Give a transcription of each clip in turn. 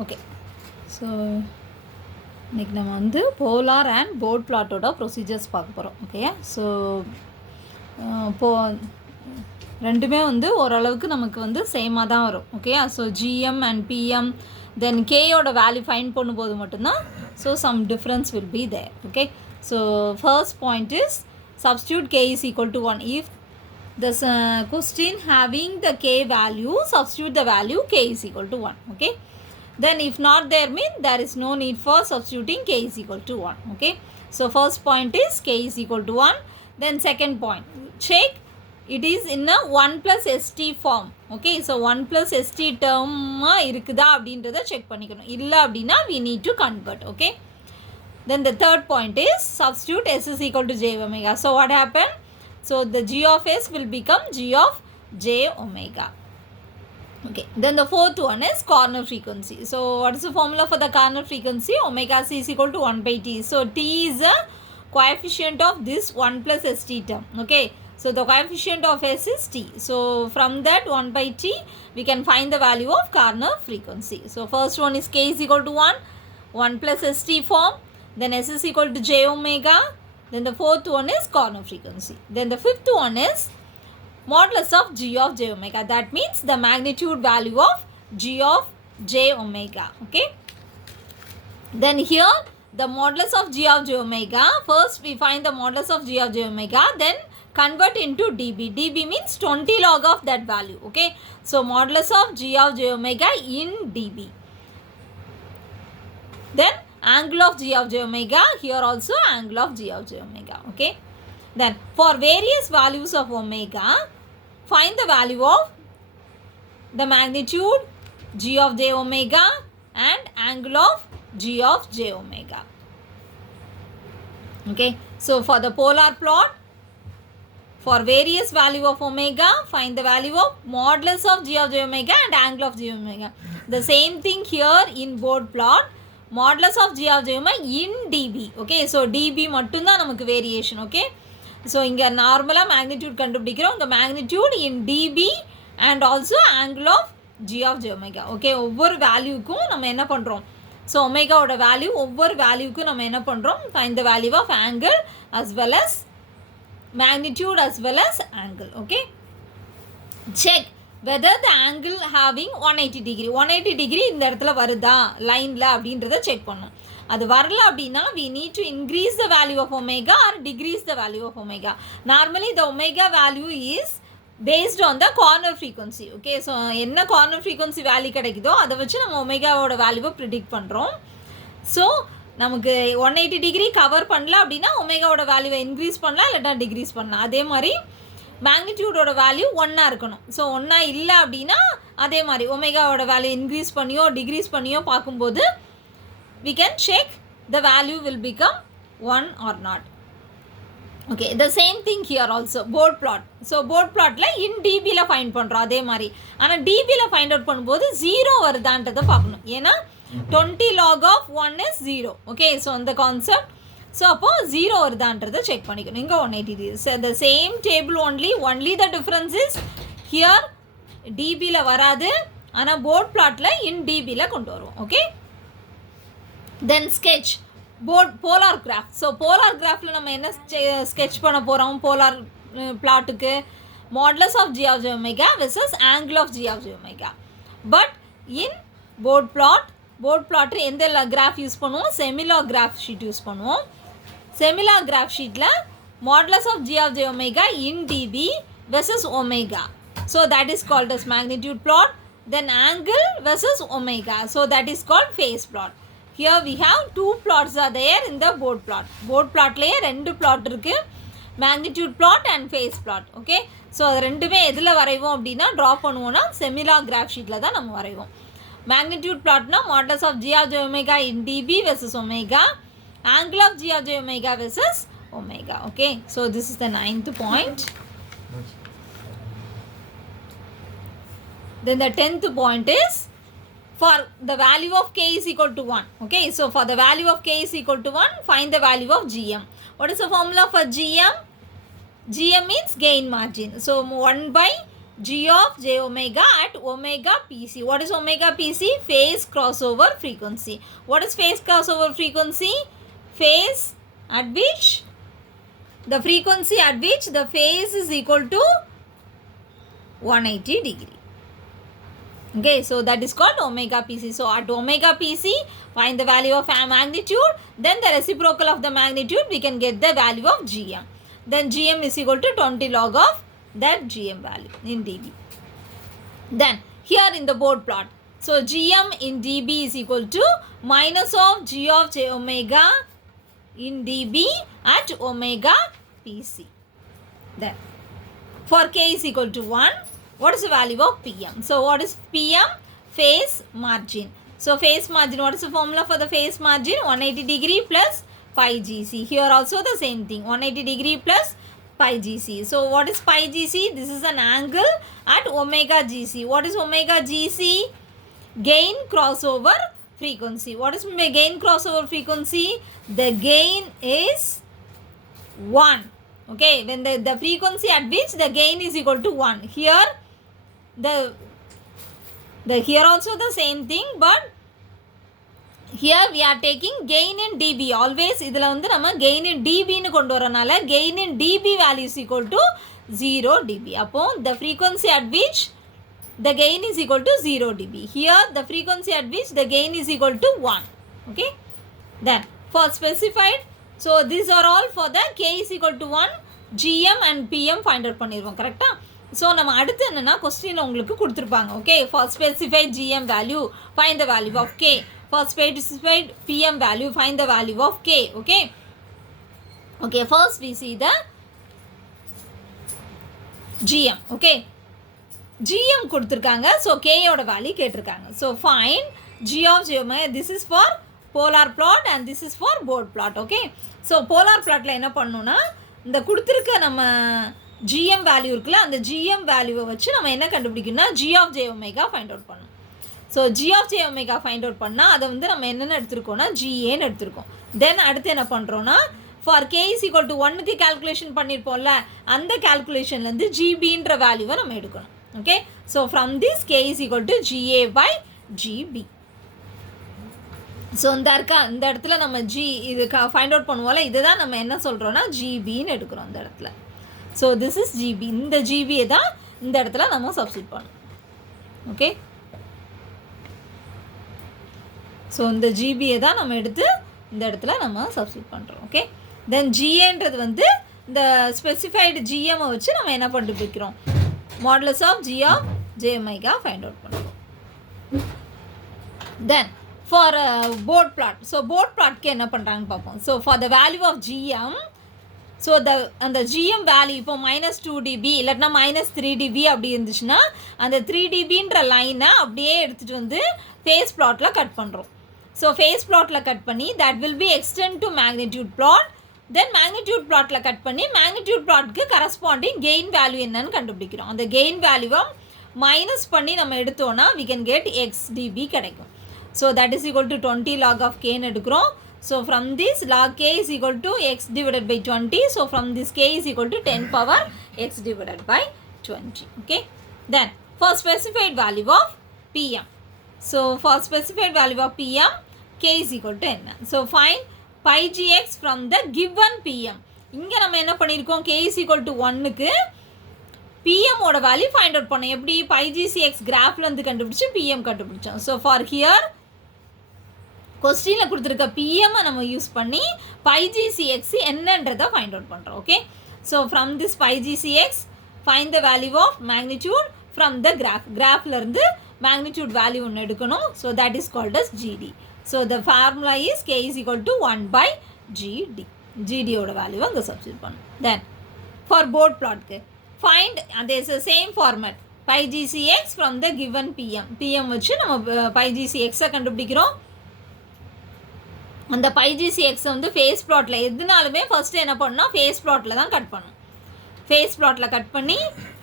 Okay, so இன்னைக்கு நம்ம வந்து போலார் அண்ட் போர்ட் பிளாட்டோட ப்ரொசீஜர்ஸ் பார்க்க போகிறோம். ஓகே, ஸோ ரெண்டுமே வந்து ஓரளவுக்கு நமக்கு வந்து சேமாக தான் வரும். Okay, so GM and PM then கேயோட வேல்யூ ஃபைன் பண்ணும்போது மட்டும்தான் so some difference will be there. Okay, so first point is substitute k is equal to 1. If the question having the k value, substitute the value k is equal to 1. Okay, then if not there means there is no need for substituting k is equal to 1. Okay, so first point is k is equal to 1. Then second point, check it is in a 1 plus st form. Okay, so 1 plus st term இருக்குதா அப்படின்றத check பண்ணிக்கணும். இல்லை அப்படின்னா we need to convert. Okay, then the third point is substitute s is equal to j omega. So what happened? So the g of s will become g of j omega. Okay, then the fourth one is corner frequency. So what is the formula for the corner frequency? Omega c is equal to 1 by t. So t is a coefficient of this 1 plus st term. Okay, so the coefficient of s is t. So from that 1 by t we can find the value of corner frequency. So first one is k is equal to 1 plus st form, then s is equal to j omega, then the fourth one is corner frequency, then the fifth one is modulus of g of j omega. That means the magnitude value of g of j omega. Okay, then here the modulus of g of j omega, first we find the modulus of g of j omega, then convert into dB. dB means 20 log of that value. Okay, so modulus of g of j omega in dB, then angle of g of j omega, here also angle of g of j omega. Okay, then for various values of omega, find the value of the magnitude g of j omega and angle of g of j omega. Okay, so for the polar plot, for various value of omega, find the value of modulus of g of j omega and angle of g omega. The same thing here in Bode plot, modulus of g of j omega in dB. Okay, so dB மட்டும்தான் நமக்கு variation. Okay, so இங்கே நார்மலாக magnitude கண்டுபிடிக்கிறோம், இங்கே magnitude in dB and also angle of g of j omega. Okay, ஒவ்வொரு வேல்யூக்கும் நம்ம என்ன பண்ணுறோம், ஸோ ஒமேகாவோட வேல்யூ ஒவ்வொரு வேல்யூக்கும் நம்ம என்ன பண்ணுறோம், find the value of angle as well as magnitude as well as angle. Okay, check whether the angle having 180 degree 180 degree இந்த இடத்துல வருதா லைனில் அப்படின்றத செக் பண்ணணும். அது வரல அப்படின்னா we need to increase the value of omega or decrease the value of omega. Normally the omega value is based on the corner frequency. Okay, so என்ன corner frequency வேல்யூ கிடைக்குதோ அதை வச்சு நம்ம ஒமேகாவோட வேல்யூவை ப்ரிடிக்ட் பண்ணுறோம். ஸோ நமக்கு 180 degree cover பண்ணல அப்படின்னா ஒமேகாவோட வேல்யூவை இன்க்ரீஸ் பண்ணலாம் இல்லைனா டிக்ரீஸ் பண்ணலாம். அதே மாதிரி மேக்னிடியூடோட வேல்யூ 1 இருக்கணும். ஸோ 1 இல்லை அப்படின்னா அதே மாதிரி ஒமேகாவோட வேல்யூ இன்க்ரீஸ் பண்ணியோ டிக்ரீஸ் பண்ணியோ பார்க்கும்போது we can check the value will become 1 or not. Okay, the same thing here also Bode plot. So Bode plotல in dBல ஃபைண்ட் பண்ணுறோம் அதே மாதிரி. ஆனால் dBல ஃபைண்ட் அவுட் பண்ணும்போது 0 வருதான்றதை பார்க்கணும். ஏன்னா 20 log of 1 is 0. Okay, so அந்த கான்செப்ட், ஸோ அப்போது 0 வருதான்றதை செக் பண்ணிக்கணும். இங்கே 180 degree. So the same table only the difference is here dBல வராது, ஆனால் Bode plotல in dBல கொண்டு வருவோம். Okay, then sketch polar graph. So polar கிராஃபில் நம்ம என்ன ஸ்கெட்ச் பண்ண போகிறோம், போலார் பிளாட்டுக்கு modulus of g of j omega versus angle of g of j omega. But in Bode plot எந்த கிராஃப் யூஸ் பண்ணுவோம், செமிலார் கிராஃப் ஷீட் யூஸ் பண்ணுவோம். செமிலார் graph ஷீட்டில் modulus of g of j omega in dB versus omega, so that is called as magnitude plot. Then angle versus omega, so that is called phase plot. Here we have two plots are there in the Bode plotலயே ரெண்டு plot இருக்கு, magnitude plot and phase plot. Okay, so அது ரெண்டுமே எதில் வரைவோம் அப்படின்னா draw பண்ணுவோம்னா செமிலார் graph ஷீட்டில் தான் நம்ம வரைவோம். magnitude plotனா modulus of g of j omega in dB versus omega, angle of g of j omega versus omega. Okay, so this is the 9th point. Then the 10th point is for the value of k is equal to 1. Okay, so for the value of k is equal to 1, find the value of gm. What is the formula for gm? Gm means gain margin. So 1 by G of j omega at omega PC. What is omega PC? Phase crossover frequency. What is phase crossover frequency? Phase at which the frequency at which the phase is equal to 180 degree. Okay, so that is called omega PC. So at omega PC, find the value of magnitude, then the reciprocal of the magnitude, we can get the value of GM. Then GM is equal to 20 log of that GM value in dB. Then here in the Bode plot, so GM in dB is equal to minus of G of j omega in dB at omega PC. Then for k is equal to 1, what is the value of PM? So what is PM? Phase margin. So phase margin, what is the formula for the phase margin? 180 degree plus pi GC. Here also the same thing, 180 degree plus pi GC. So what is pi GC? This is an angle at omega GC. What is omega GC? Gain crossover frequency. What is gain crossover frequency? The gain is 1. Okay, when the frequency at which the gain is equal to 1. Here here also the same thing, but here we are taking gain in dB. Always idhula vandu nama gain in dB nu kondu varanala gain in dB value is equal to 0 dB. Appo the frequency at which the gain is equal to 0 dB. Here the frequency at which the gain is equal to 1. Okay, then for specified, so these are all for the k is equal to 1, GM and PM find out பண்ணிடுவோம் கரெக்டா. So நம்ம அடுத்து என்னென்னா கொஸ்டினில் உங்களுக்கு கொடுத்துருப்பாங்க. Okay, for specified GM value find the value of K. For specified PM value find the value of K. Okay okay, first we see the GM. Okay, GM கொடுத்துருக்காங்க. So கேயோட வேல்யூ கேட்டிருக்காங்க. So find G of j omega. This is for polar plot and this is for Bode plot. Okay, so polar பிளாட்டில் என்ன பண்ணணும்னா இந்த கொடுத்துருக்க நம்ம GM value இருக்குல்ல, அந்த GM வேல்யூவை வச்சு நம்ம என்ன கண்டுபிடிக்கணும்னா G of j omega find out பண்ணணும். So G of j omega find out பண்ணால் அதை வந்து நம்ம என்னென்னு எடுத்துருக்கோம்னா GAன்னு எடுத்துருக்கோம். தென் அடுத்து என்ன பண்ணுறோன்னா for k is equal to 1க்கு கேல்குலேஷன் பண்ணியிருப்போம்ல, அந்த கேல்குலேஷன்லேருந்து GBன்ற வேல்யூவை நம்ம எடுக்கணும். Okay, so from this k is equal to GA by GB. So இந்த இடத்துல நம்ம இது ஃபைண்ட் அவுட் பண்ணுவோம்ல, இதுதான் நம்ம என்ன சொல்கிறோன்னா GBன்னு எடுக்கிறோம் இந்த இடத்துல. So this is GB. இந்த GBயை தான் இந்த இடத்துல நம்ம சப்ஸ்டிட் பண்ணணும். ஓகே, ஸோ இந்த GBயை தான் நம்ம எடுத்து இந்த இடத்துல நம்ம சப்ஸ்டிட் பண்ணுறோம். ஓகே, தென் GAன்றது வந்து இந்த ஸ்பெசிஃபைடு GMஐ வச்சு நம்ம என்ன பண்ணிட்டு வைக்கிறோம், modulus of G of j omega find out பண்ணுறோம். Then for Bode plot, so Bode plotக்கு என்ன பண்ணுறாங்கன்னு பார்ப்போம். So for the value of GM, so அந்த GM வேல்யூ இப்போ -2 dB இல்லாட்டினா -3 dB அப்படி இருந்துச்சுன்னா அந்த 3 dBன்ற லைனை அப்படியே எடுத்துகிட்டு வந்து ஃபேஸ் பிளாட்டில் கட் பண்ணுறோம். ஸோ ஃபேஸ் பிளாட்டில் கட் பண்ணி that will be extend to magnitude plot. Then magnitude பிளாட்டில் கட் பண்ணி மேக்னிடியூட் பிளாட்க்கு கரஸ்பாண்டிங் கெயின் வேல்யூ என்னன்னு கண்டுபிடிக்கிறோம். அந்த கெயின் வேல்யூவை மைனஸ் பண்ணி நம்ம எடுத்தோன்னா we can get x dB கிடைக்கும். So that is equal to 20 log of kன்னு எடுக்கிறோம். So from this log k is equal to x divided by 20. So from this k is equal to 10 power x divided by 20. Okay, then for specified value of PM, so for specified value of PM k is equal to n. So find pi gx from the given PM. இங்கே நம்ம என்ன பண்ணியிருக்கோம், k is equal to 1க்கு PM ஓட value find out பண்ணோம். எப்படி pi gcx கிராஃப்லேருந்து கண்டுபிடிச்சி PM கண்டுபிடிச்சோம். ஸோ ஃபார் ஹியர் கொஸ்டினில் கொடுத்துருக்க பிஎம்மை நம்ம யூஸ் பண்ணி pi gcx என்னன்றதை ஃபைண்ட் அவுட் பண்ணுறோம். Okay, so from this pi gcx find the value of magnitude from the கிராஃப்லேருந்து மேக்னிடியூட் வேல்யூ ஒன்று எடுக்கணும். So that is called as GD. So the formula is k is equal to 1 by GD. GDயோட வேல்யூவை அங்கே substitute பண்ணணும். Then for Bode plotக்கு find அதே same format pi gcx from the given PM வச்சு நம்ம pi gcxஐ கண்டுபிடிக்கிறோம். அந்த pi gcx வந்து ஃபேஸ் பிளாட்டில் எதுனாலுமே ஃபஸ்ட்டு என்ன பண்ணோம், ஃபேஸ் பிளாட்டில் தான் கட் பண்ணணும். ஃபேஸ் பிளாட்டில் கட் பண்ணி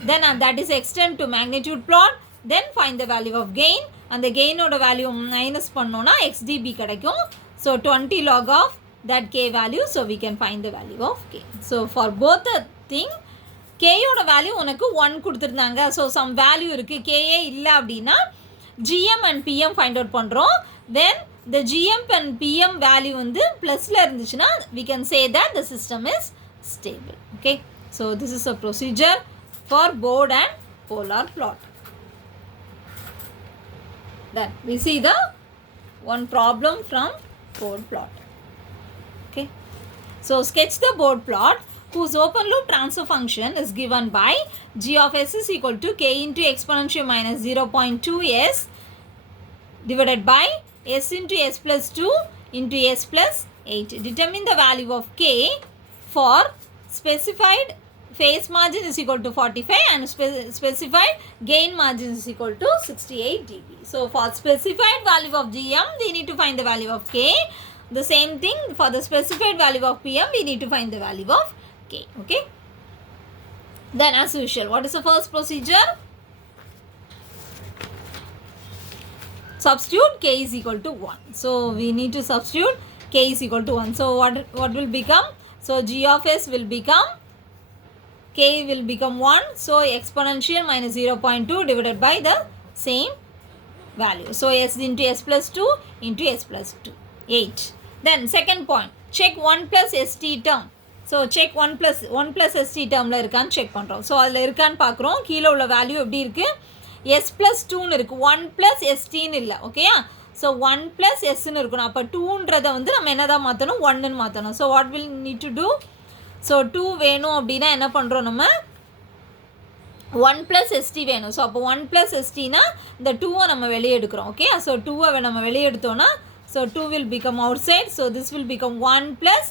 then that is extend to magnitude plot. Then find the value of gain. அந்த கெயினோட வேல்யூ மைனஸ் பண்ணோன்னா XDB கிடைக்கும். So 20 log of that k value. So we can find the value of k. So for both the thing கேயோட value உனக்கு 1 கொடுத்துருந்தாங்க. So some value இருக்குது, கேயே இல்லை அப்படின்னா GM and PM find out பண்ணுறோம். தென் the GM and PM value வந்து ப்ளஸில் இருந்துச்சுன்னா we can say that the system is stable. Okay, so this is a procedure for Bode and polar plot. Then we see the one problem from Bode plot. Okay, so sketch the Bode plot whose open loop transfer function is given by g of s is equal to k into exponential minus 0.2s divided by s into s plus 2 into s plus 8. Determine the value of k for specified phase margin is equal to 45 and specified gain margin is equal to 68 dB. So for specified value of GM, we need to find the value of k. The same thing for the specified value of PM, we need to find the value of k. Okay. Then as usual, what is the first procedure? Substitute k is equal to 1. So we need to substitute k is equal to 1. So what will become? So g of s will become, k will become 1. So exponential minus 0.2 divided by the same value. So s into s plus 2 into s plus 2, 8. Then second point, check 1 plus st term. So check 1 plus st term la irukkan check பண்றோம். So அதுல இருக்கான்னு பார்க்குறோம். கீழே உள்ள value எப்படி இருக்கு? s plus 2ன்னு இருக்குது, 1 plus stன்னு இல்லை. ஓகேயா? ஸோ 1 plus sன்னு இருக்கணும். அப்போ 2ன்றதை வந்து நம்ம என்ன தான் மாற்றணும்? 1ன்னு மாற்றணும். So what will need to do? So 2 வேணும் அப்படின்னா என்ன பண்ணுறோம்? நம்ம 1 plus st வேணும். ஸோ அப்போ 1 plus stனா இந்த 2வை நம்ம வெளியே எடுக்கிறோம். ஓகே, ஸோ 2வை நம்ம வெளியே எடுத்தோன்னா so 2 will become outside. So this will become 1 plus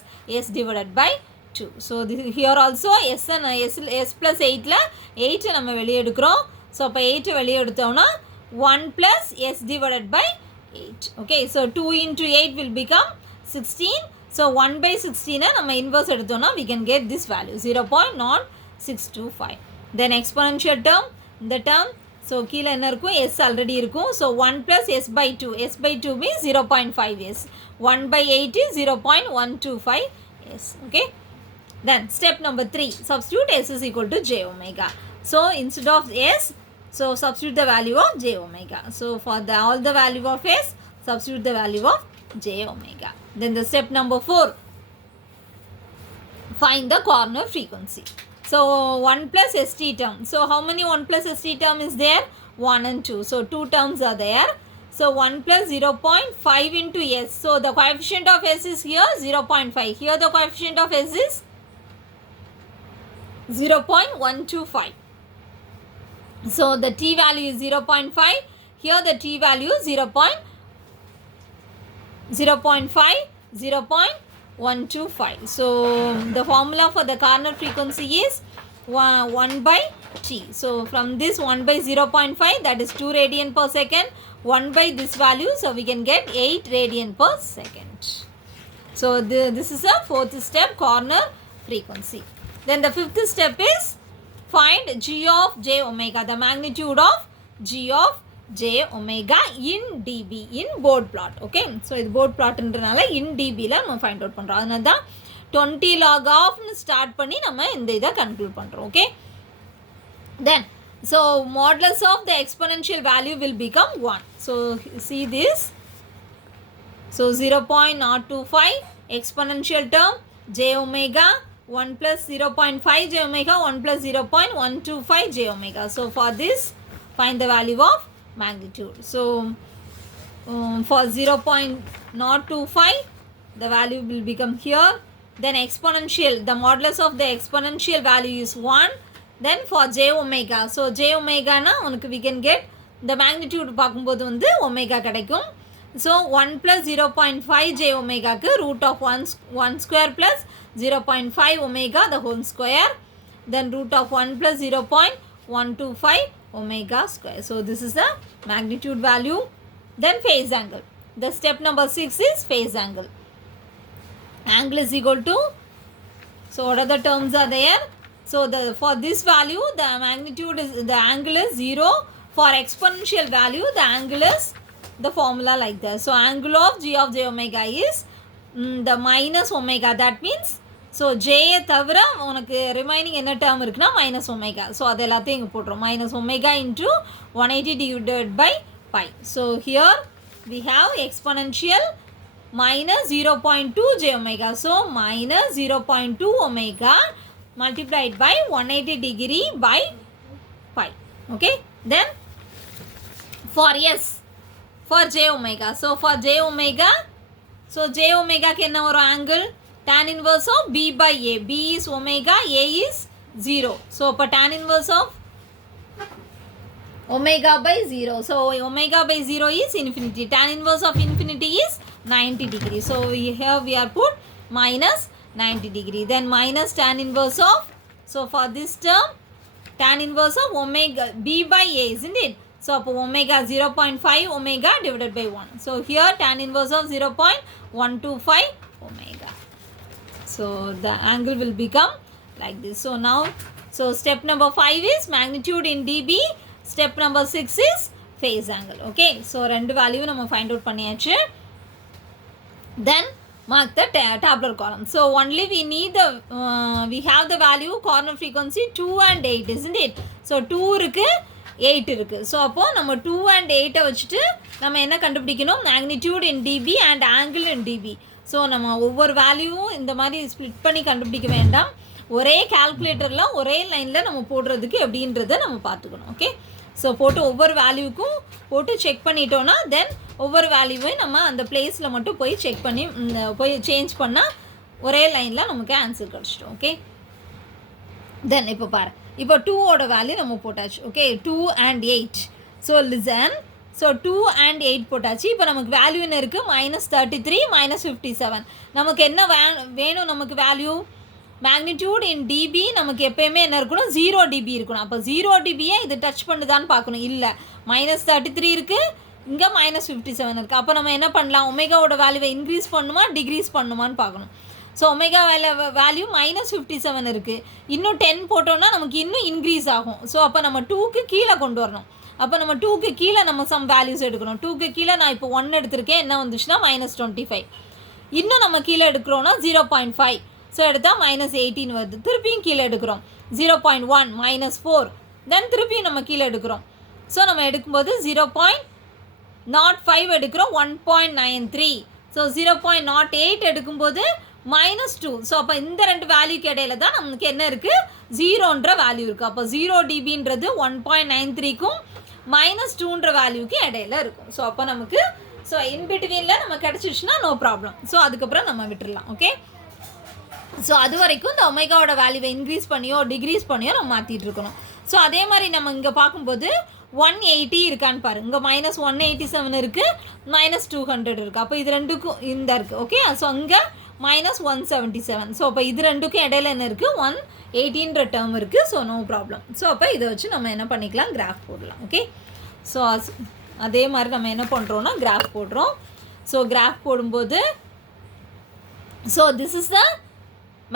s divided by 2. So this here also s plus 8ல 8 நம்ம வெளியே எடுக்கிறோம். ஸோ அப்போ 8 வெளியே எடுத்தோம்னா 1 plus s divided by 8. Okay, so 2 into 8 will become 16. So 1 by 16 நம்ம inverse எடுத்தோம்னா we can get this value 0.0625. Then exponential term, இந்த term, so கீழே என்ன இருக்கும்? s already இருக்கும். So 1 plus s by 2. s by 2 means 0.5s. 1 by 8 is 0.125s. Okay. Then step number 3, substitute s is equal to j omega. So instead of s, so substitute the value of j omega. So for all the value of s, substitute the value of j omega. Then the step number 4, find the corner frequency. So 1 plus st term. So how many 1 plus st term is there? 1 and 2. So 2 terms are there. So 1 plus 0.5 into s. So the coefficient of s is here 0.5. Here the coefficient of s is 0.125. So the t value is 0.5. Here the t value is 0.5, 0.125. So the formula for the corner frequency is 1 by t. So from this 1 by 0.5, that is 2 radian per second. 1 by this value, so we can get 8 radian per second. So this is a fourth step, corner frequency. Then the fifth step is find g of j omega, the magnitude of g of j omega in dB, in Bode plot. Okay, so இது Bode plot ன்றனால in dB ல நம்ம find out பண்றோம். அதனால தான் 20 log of னு start பண்ணி நம்ம இந்த இதை கன்க்ளூட் பண்றோம். Okay, then so modulus of the exponential value will become 1. So see this, so 0.025 exponential term j omega, 1 plus 0.5 j omega, 1 plus 0.125 j omega. So for this, find the value of magnitude. So for 0.025, the value will become here. Then exponential, the modulus of the exponential value is 1. Then for j omega, so j omega na unakku we can get the magnitude பார்க்கும்போது வந்து omega கிடைக்கும். So 1 plus 0.5 j omega க்கு root of 1 square plus 0.5 omega the whole square. Then root of 1 plus 0.125 omega square. So this is the magnitude value. Then phase angle. The step number 6 is phase angle. Angle is equal to, so what are the terms are there? So for this value, the magnitude is, the angle is 0. For exponential value, the angle is the formula like that. So angle of g of j omega is the minus omega. That means so ஜேயை தவிர உனக்கு remaining என்ன term இருக்குன்னா minus omega. So அது எல்லாத்தையும் இங்கே போட்டுரும். Minus omega into 180 divided by pi. So here we have exponential minus 0.2 j omega. So minus 0.2 omega multiplied by 180 degree by pi. Okay. Then for S, for j omega. So for j omega, so j omega ke enna varum angle tan inverse of b by a. B is omega, a is 0. So tan inverse of omega by 0. So omega by 0 is infinity. Tan inverse of infinity is 90 degree. So here we are put minus 90 degree. Then minus tan inverse of, so for this term, tan inverse of omega b by a, isn't it? So omega 0.5 omega divided by 1. So here tan inverse of 0.125 omega. So the angle will become like this. So now, so step number 5 is magnitude in dB. Step number 6 is phase angle. Okay. So rendu value நம்ம find out பண்ணியாச்சு. Then mark the tabular column. So only we need the we have the value corner frequency 2 and 8, isn't it? So 2 இருக்கு 8 இருக்கு. So அப்போது நம்ம 2 and 8 வச்சுட்டு நம்ம என்ன கண்டுபிடிக்கணும், magnitude in DB and angle in DB. So நம்ம ஒவ்வொரு வேல்யூவும் இந்த மாதிரி ஸ்ப்ளிட் பண்ணி கண்டுபிடிக்க வேண்டாம். ஒரே கால்குலேட்டரில் ஒரே லைனில் நம்ம போடுறதுக்கு எப்படின்றத நம்ம பார்த்துக்கணும். ஓகே. ஸோ போட்டு ஒவ்வொரு வேல்யூக்கும் போட்டு செக் பண்ணிட்டோன்னா தென் ஒவ்வொரு வேல்யூவையும் நம்ம அந்த பிளேஸில் மட்டும் போய் செக் பண்ணி போய் சேஞ்ச் பண்ணால் ஒரே லைனில் நமக்கு ஆன்சர் கிடச்சிட்டோம். ஓகே. தென் இப்போ பாரு, இப்போ 2ஓட வேல்யூ நம்ம போட்டாச்சு. Okay. 2 and 8. So listen. So 2 and 8 போட்டாச்சு. இப்போ நமக்கு வேல்யூ என்ன இருக்குது, -33 -57. நமக்கு என்ன வேணும், நமக்கு வேல்யூ மேக்னிடியூட் இன் டிபி நமக்கு எப்போயுமே என்ன இருக்கணும், 0 dB இருக்கணும். அப்போ 0 dBயை இது டச் பண்ணுதான்னு பார்க்கணும். இல்லை, -33 இருக்குது, இங்கே -57 இருக்குது. அப்போ நம்ம என்ன பண்ணலாம், ஒமேகாவோட வேல்யூவை இன்க்ரீஸ் பண்ணுமா டிக்ரீஸ் பண்ணுமான்னு பார்க்கணும். ஸோ ஒமேகா வேல்யூ -57 இருக்குது. இன்னும் 10 போட்டோம்னா நமக்கு இன்னும் இன்க்ரீஸ் ஆகும். ஸோ அப்போ நம்ம 2க்கு கீழே கொண்டு வரணும். அப்போ நம்ம 2க்கு கீழே நம்ம சம் வேல்யூஸ் எடுக்கணும். 2க்கு கீழே நான் இப்போ 1 எடுத்திருக்கேன், என்ன வந்துச்சுன்னா -25. இன்னும் நம்ம கீழே எடுக்கிறோன்னா 0.5. ஸோ எடுத்தால் -18 வருது. திருப்பியும் கீழே எடுக்கிறோம் 0.1 -4. தென் திருப்பியும் நம்ம கீழே எடுக்கிறோம். ஸோ நம்ம எடுக்கும்போது 0.05 எடுக்கிறோம், 1.93. ஸோ 0.08 எடுக்கும்போது -2. ஸோ அப்போ இந்த ரெண்டு வேல்யூக்கு இடையில தான் நமக்கு என்ன இருக்குது, 0ன்ற வேல்யூ இருக்குது. அப்போ 0 dBன்றது 1.93க்கும் -2ன்ற வேல்யூக்கு இடையில இருக்கும். ஸோ அப்போ நமக்கு ஸோ இன்பிட்வீனில் நம்ம கிடச்சிச்சுன்னா நோ ப்ராப்ளம். ஸோ அதுக்கப்புறம் நம்ம விட்டுடலாம். ஓகே. ஸோ அது வரைக்கும் இந்த ஒமேகாவோட வேல்யூவை இன்க்ரீஸ் பண்ணியோ டிக்ரீஸ் பண்ணியோ நம்ம மாற்றிட்டு இருக்கணும். ஸோ அதே மாதிரி நம்ம இங்கே பார்க்கும்போது 180 இருக்கான்னு பாரு. இங்கே -187 இருக்குது, -200 இருக்குது. அப்போ இது ரெண்டுக்கும் இந்த இருக்குது. ஓகே. ஸோ அங்கே -177. ஸோ அப்போ இது ரெண்டுக்கும் இடையில என்ன இருக்குது, 118ன்ற டேர்ம் இருக்குது. So no problem. ஸோ அப்போ இதை வச்சு நம்ம என்ன பண்ணிக்கலாம், கிராஃப் போடலாம். ஓகே. ஸோ அதே மாதிரி நம்ம என்ன பண்ணுறோன்னா கிராஃப் போடுறோம். ஸோ கிராஃப் போடும்போது so this is the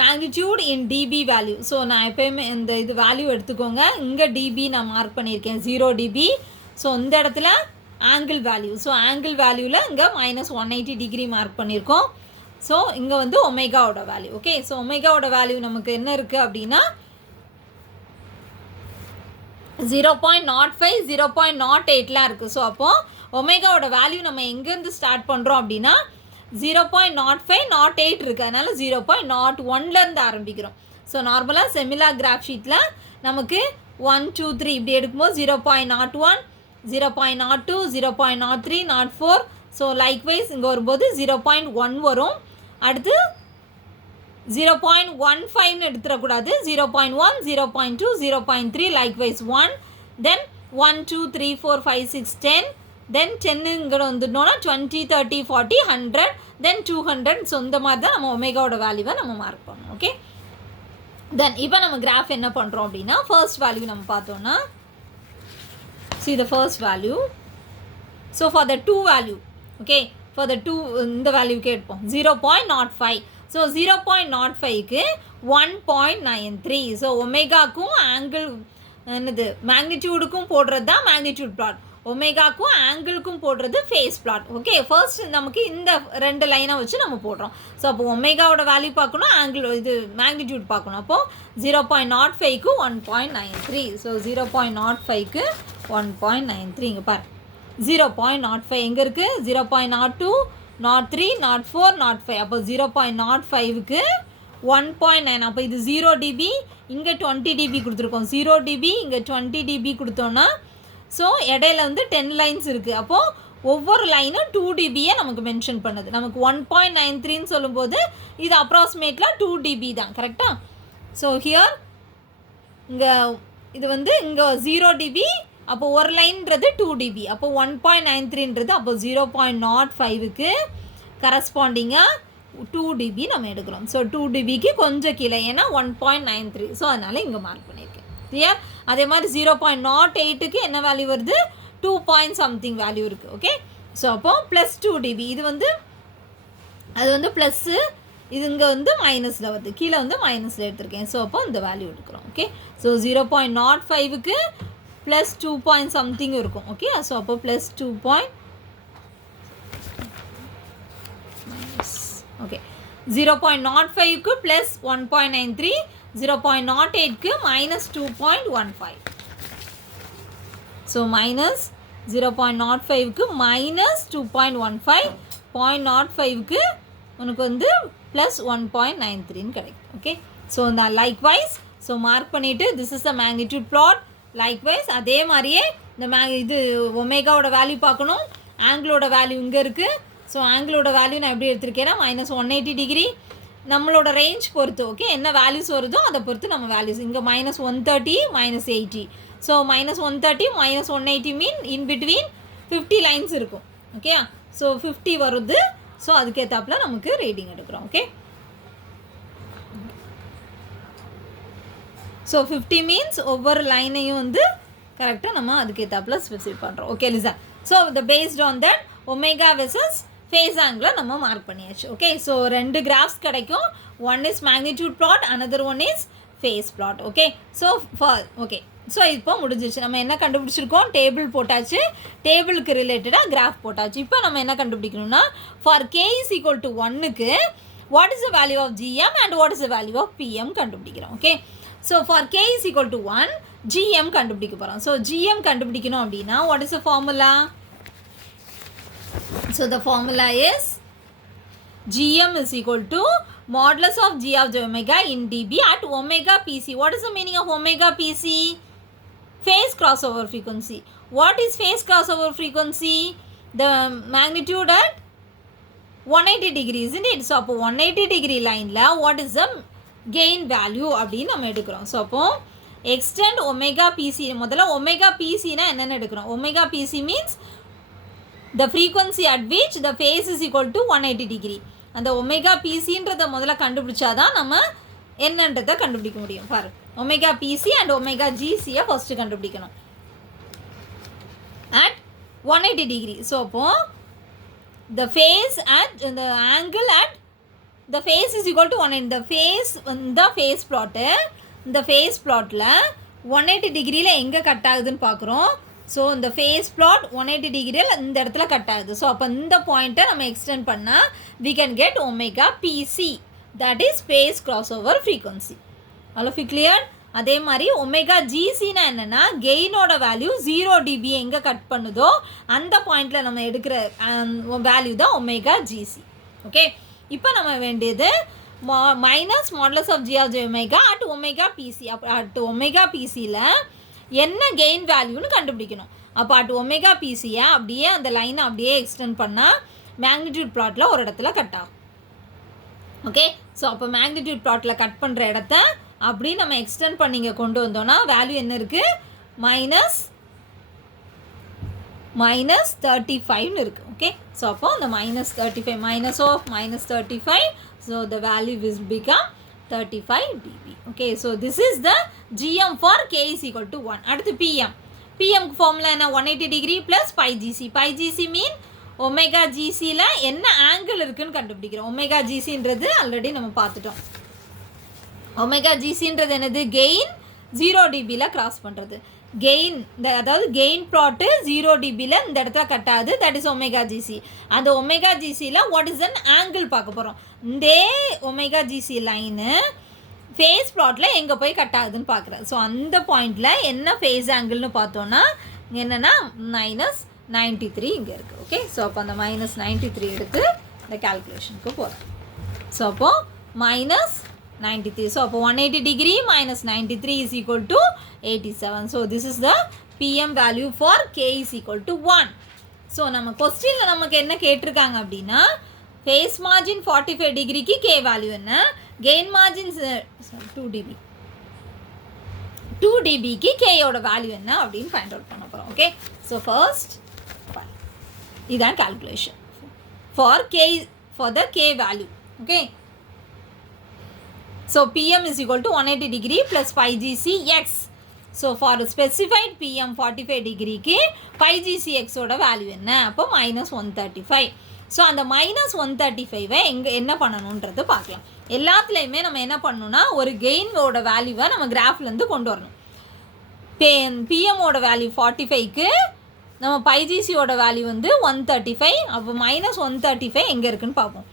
magnitude in DB value. So நான் எப்போயுமே இந்த இது வேல்யூ எடுத்துக்கோங்க. இங்கே டிபி நான் மார்க் பண்ணியிருக்கேன் 0 dB. ஸோ இந்த இடத்துல ஆங்கிள் வேல்யூ. ஸோ ஆங்கிள் வேல்யூவில் இங்கே -180 டிகிரி மார்க் பண்ணியிருக்கோம். ஸோ இங்கே வந்து ஒமேகாவோட வேல்யூ. ஓகே. ஸோ ஒமேகாவோட வேல்யூ நமக்கு என்ன இருக்குது அப்படின்னா 0.05 0.08லாம் இருக்குது. ஸோ அப்போது ஒமேகாவோட வேல்யூ நம்ம எங்கேருந்து ஸ்டார்ட் பண்ணுறோம் அப்படின்னா 0.05 0.8 இருக்குது. அதனால் 0.01லேருந்து ஆரம்பிக்கிறோம். ஸோ நார்மலாக செமிலார் கிராஃப் ஷீட்டில் நமக்கு 1 2 3 இப்படி எடுக்கும்போது 0.01 0.02 0.03 0.4. ஸோ லைக்வைஸ் இங்கே வரும்போது 0.1 வரும். அடுத்து 0.15ன்னு எடுத்துடக்கூடாது, 0.1 0.2 0.3 லைக்வைஸ் 1. தென் 1 2 3 4 5 6 10. தென் 10 இங்கே வந்துட்டோம்னா 20 30 40 100 தென் 200. ஸோ இந்த மாதிரி தான் நம்ம ஒமேகாவோட வேல்யூவை நம்ம மார்க் பண்ணணும். ஓகே. தென் இப்போ நம்ம கிராஃப் என்ன பண்ணுறோம் அப்படின்னா ஃபர்ஸ்ட் வேல்யூ நம்ம பார்த்தோன்னா see the first value. So for the 2 value, okay, for the 2 இந்த வேல்யூக்கு எடுப்போம் 0.05. ஸோ 0.05க்கு 1.93. ஸோ ஒமேகாக்கும் ஆங்கிள் என்னது மேக்னிடியூடுக்கும் போடுறது தான் மேக்னிடியூட் பிளாட். ஒமேகாக்கும் ஆங்கிளுக்கும் போடுறது ஃபேஸ் பிளாட். ஓகே, ஃபர்ஸ்ட் நமக்கு இந்த 2 லைனை வச்சு நம்ம போடுறோம். ஸோ அப்போ ஒமேகாவோட வேல்யூ பார்க்கணும், ஆங்கிள் இது மேக்னிடியூட் பார்க்கணும். அப்போது 0.05க்கு 1.93. ஸோ 0.05க்கு 1.93 இங்கே பாரு. 0.05 எங்கே இருக்குது? 0.02, 03, 04, 05. அப்போ 0.05க்கு 1.9. அப்போ இது 0 dB, இங்கே 20 dB கொடுத்துருக்கோம். 0 dB இங்கே 20 dB கொடுத்தோன்னா ஸோ இடையில வந்து 10 லைன்ஸ் இருக்குது. அப்போது ஒவ்வொரு லைனும் 2 dBயை நமக்கு மென்ஷன் பண்ணுது. நமக்கு 1.93ன்னு சொல்லும்போது இது அப்ராக்சிமேட்டில் 2 dB தான். கரெக்டாக? ஸோ ஹியர் இங்கே இது வந்து இங்கே 0 dB, அப்போ ஒரு லைன்றது 2 dB. அப்போ 1.93ன்றது அப்போ 0.05க்கு கரஸ்பாண்டிங்காக 2 dB நம்ம எடுக்கிறோம். ஸோ 2 dBக்கு கொஞ்சம் கீழே, ஏன்னா 1.93. ஸோ அதனால் இங்கே மார்க் பண்ணியிருக்கேன். கிளியர்? அதே மாதிரி 0.08க்கு என்ன வேல்யூ வருது? 2 பாயிண்ட் சம்திங் வேல்யூ இருக்குது. ஓகே, ஸோ அப்போ ப்ளஸ் 2 dB. இது வந்து அது வந்து ப்ளஸ்ஸு, இது இங்கே வந்து மைனஸில் வருது, கீழே வந்து மைனஸில் எடுத்திருக்கேன். ஸோ அப்போ இந்த வேல்யூ எடுக்கிறோம். ஓகே, ஸோ 0.05க்கு ப்ளஸ் 2 பாயிண்ட் சம்திங் இருக்கும். ஓகே, ஸோ அப்போ ப்ளஸ் 2 பாயிண்ட் ஓகே 0.05க்கு ப்ளஸ் 1.93, 0.08க்கு மைனஸ் 2.15. ஸோ மைனஸ் 0.05க்கு மைனஸ் 2.15, 0.05க்கு உனக்கு வந்து ப்ளஸ் 1.93ன்னு கிடைக்கும். ஓகே, ஸோ இந்த லைக்வைஸ் ஸோ மார்க் பண்ணிவிட்டு this is the magnitude plot. Likewise அதே மாதிரியே இந்த இது ஒமேகாவோட வேல்யூ பார்க்கணும், ஆங்கிளோட வேல்யூ இங்கே இருக்குது. ஸோ ஆங்கிளோட வேல்யூ நான் எப்படி எடுத்திருக்கேன்னா -180 டிகிரி, நம்மளோட ரேஞ்ச் பொறுத்து. ஓகே, என்ன வேல்யூஸ் வருதோ அதை பொறுத்து நம்ம வேல்யூஸ். இங்கே -130, -80. So -130, -180 mean in between 50 lines இருக்கும். ஓகே, ஸோ 50 வருது. ஸோ அதுக்கேற்றாப்பில் நமக்கு ரீடிங் எடுக்கிறோம். ஓகே, ஸோ 50 மீன்ஸ் ஒவ்வொரு லைனையும் வந்து கரெக்டாக நம்ம அதுக்கேற்றாப்பில் ஸ்பெசிஃபை பண்ணுறோம். Okay listen. So the based on that omega versus phase ஆங்கிளை நம்ம மார்க் பண்ணியாச்சு. ஓகே, ஸோ 2 கிராஃப்ஸ் கிடைக்கும். One is magnitude plot, another one is phase plot. Okay, so okay, so இப்போ முடிஞ்சிச்சு. நம்ம என்ன கண்டுபிடிச்சிருக்கோம்? டேபிள் போட்டாச்சு, டேபிளுக்கு ரிலேட்டடாக கிராஃப் போட்டாச்சு. இப்போ நம்ம என்ன கண்டுபிடிக்கணும்னா for k is equal to 1க்கு what is the value of gm and what is the value of pm கண்டுபிடிக்கிறோம். Okay, so for k is equal to 1 gm கண்டுபிடிக்க போகிறோம். ஸோ gm கண்டுபிடிக்கணும் அப்படின்னா what is the formula? So the formula is gm is equal to modulus of g of j omega in dB at omega pc. What is the meaning of omega pc? Phase crossover frequency. What is phase crossover frequency? The magnitude at 180 degrees, isn't it? So அப்போ 180 degree line la what is the gain value அப்படின்னு நம்ம எடுக்கிறோம். So அப்போ extend omega pc. முதல்ல omega pc னா என்னென்னு எடுக்கிறோம்? omega pc means the frequency at which the phase is equal to 180 degree. அந்த ஒமேகா பிசின்றதை முதல்ல கண்டுபிடிச்சாதான் நம்ம என்னன்றதை கண்டுபிடிக்க முடியும். பாரு, ஒமேகா பிசி அண்ட் ஒமேகா ஜிசியை ஃபஸ்ட்டு கண்டுபிடிக்கணும் at 180 degree. ஸோ அப்போ the phase at the angle at the phase is equal to 180. the phase plot இந்த phase plotல 180 டிகிரியில் எங்கே கட் ஆகுதுன்னு பார்க்குறோம். ஸோ இந்த ஃபேஸ் பிளாட் 180 டிகிரியில் இந்த இடத்துல கட் ஆகுது. ஸோ அப்போ இந்த பாயிண்ட்டை நம்ம எக்ஸ்டெண்ட் பண்ணால் we can get omega pc, that is phase crossover frequency. all of you clear? அதே மாதிரி ஒமேகா ஜிசினா என்னென்னா கெயினோட வேல்யூ 0 dB எங்கே கட் பண்ணுதோ அந்த பாயிண்டில் நம்ம எடுக்கிற வேல்யூ தான் ஒமேகா ஜிசி. ஓகே, இப்போ நம்ம வேண்டியது minus modulus of G of J omega at omega PC. At omega பிசியில் என்ன கெயின் வேல்யூன்னு கண்டுபிடிக்கணும். அப்போ அட் ஒமேகா பிசியை அப்படியே அந்த லைனை அப்படியே எக்ஸ்டெண்ட் பண்ணால் மேக்னிடியூட் பிளாட்டில் ஒரு இடத்துல கட் ஆகும். ஓகே, ஸோ அப்போ மேக்னிடியூட் பிளாட்டில் கட் பண்ணுற இடத்த அப்படி நம்ம எக்ஸ்டெண்ட் பண்ணி இங்கே கொண்டு வந்தோன்னா வேல்யூ என்ன இருக்குது? -35ன்னு இருக்குது. ஓகே, ஸோ அப்போ அந்த -35 minus of -35, so the value will become 35 dB. Okay, so this is the gm for k is equal to 1. அடுத்து pm க்கு ஃபார்முலா என்ன? 180 degree plus pi gc. pi gc mean omega ஜிசியில் என்ன angle இருக்குன்னு கண்டுபிடிக்கிறோம். Omega ஜிசின்றது already நம்ம பார்த்துட்டோம். Omega ஜிசின்றது என்னது? கெயின் 0 dBயில் கிராஸ் பண்ணுறது. கெயின் அதாவது கெயின் ப்ளாட்டு 0 dBயில் இந்த இடத்துல கட் ஆகுது, தட் இஸ் ஒமேகா ஜிசி. அந்த ஒமேகா ஜிசியில் வாட் இஸ் அன் ஆங்கிள் பார்க்க போகிறோம். இந்த ஒமேகா ஜிசி லைனு ஃபேஸ் ப்ளாட்டில் எங்கே போய் கட் ஆகுதுன்னு பார்க்குறேன். ஸோ அந்த பாயிண்டில் என்ன ஃபேஸ் ஆங்கிள்னு பார்த்தோன்னா என்னென்னா -93 இங்கே இருக்குது. ஓகே, ஸோ அப்போ அந்த -93 எடுத்து இந்த கேல்குலேஷனுக்கு போகிறேன். ஸோ அப்போது -93. So, 180 degree minus 93 is equal to 87. So, this is the PM value for K is equal to 1. So, நம்ம கொஸ்டினில் நமக்கு என்ன கேட்டிருக்காங்க அப்படின்னா ஃபேஸ் மார்ஜின் 45 டிகிரிக்கு K வேல்யூ என்ன, கெயின் மார்ஜின் 2 dB 2 dBக்கு Kயோட வேல்யூ என்ன அப்படின்னு ஃபைண்ட் அவுட் பண்ண போகிறோம். ஓகே, ஸோ ஃபர்ஸ்ட் இதான் calculation for the K value. Okay, so PM is equal to 180 degree plus pi GC X. So for specified PM 45 degree க்கு pi GC X ஓட value என்ன, அப்போ -135. So அந்த -135 என்ன பண்ணணுன்றது பார்க்கலாம். எல்லாத்துலேயுமே நம்ம என்ன பண்ணணும்னா ஒரு கெயினோட வேல்யூவை நம்ம கிராஃப்லேருந்து கொண்டு வரணும். பிஎம்மோட வேல்யூ 45க்கு நம்ம pi GCயோட வேல்யூ வந்து 135. அப்போ -135 எங்கே இருக்குன்னு பார்ப்போம்.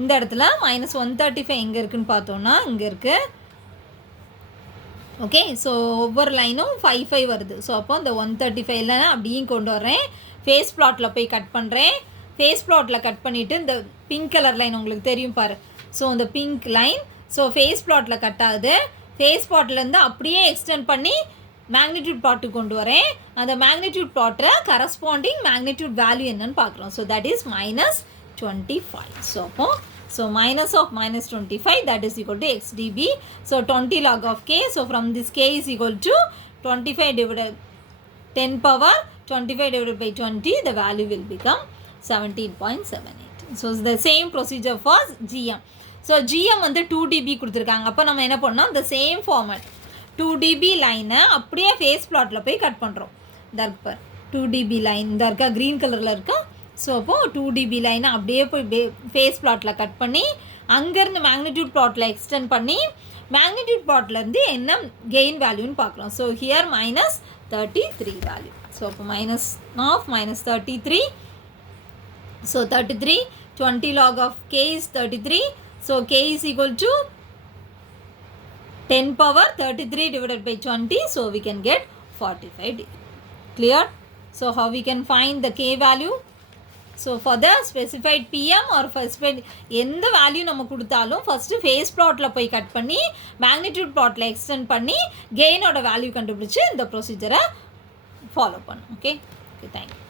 இந்த இடத்துல -135 எங்கே இருக்குன்னு பார்த்தோன்னா இங்கே இருக்குது. ஓகே, ஸோ ஒவ்வொரு லைனும் 5 வருது. ஸோ அப்போ இந்த 135 அப்படியும் கொண்டு வரேன், ஃபேஸ் ப்ளாட்டில் போய் கட் பண்ணுறேன். ஃபேஸ் ப்ளாட்டில் கட் பண்ணிவிட்டு இந்த பிங்க் கலர் லைன் உங்களுக்கு தெரியும் பாரு. ஸோ இந்த பிங்க் லைன் ஸோ ஃபேஸ் ப்ளாட்டில் கட் ஆகுது. ஃபேஸ் ப்ளாட்லேருந்து அப்படியே எக்ஸ்டெண்ட் பண்ணி மேக்னிடியூட் ப்ளாட்டுக்கு கொண்டு வரேன். அந்த மேக்னிடியூட் ப்ளாட்டில் கரஸ்பாண்டிங் மேக்னிடியூட் வேல்யூ என்னன்னு பார்க்குறோம். So that is -25. So minus of -25, that is equal to x dB. So 20 log of K. So from this K is equal to 25 divided 10 power 25 divided by 20. The value will become 17.78. So it's the same procedure for GM. So GM வந்து 2 dB கொடுத்துருக்காங்க. அப்போ நம்ம என்ன பண்ணோம், the same format 2 dB லைனை அப்படியே face ப்ளாட்டில் போய் cut பண்ணுறோம். இந்த இருக்கு 2 dB லைன் இந்த இருக்கா க்ரீன் கலரில் இருக்கா. ஸோ அப்போது 2 dB லைனை அப்படியே போய் ஃபேஸ் ப்ளாட்டில் கட் பண்ணி அங்கேருந்து மேக்னிடியூட் ப்ளாட்டில் எக்ஸ்டெண்ட் பண்ணி மேக்னிடியூட் ப்ளாட்லேருந்து என்ன கெயின் வேல்யூன்னு பார்க்குறோம். So here -33 value. ஸோ அப்போ -33. So 33 20 log of K is 33. So K is equal to 10 power 33 divided by 20. So we can get 45. Clear? So how we can find the K value? So for the specified PM or specified எந்த value நம்ம கொடுத்தாலும் first face ப்ளாட்டில் போய் cut பண்ணி magnitude ப்ளாட்டில் extend பண்ணி கெயினோட value கண்டுபிடிச்சி இந்த ப்ரொசீஜரை follow பண்ணும். Okay, thank you.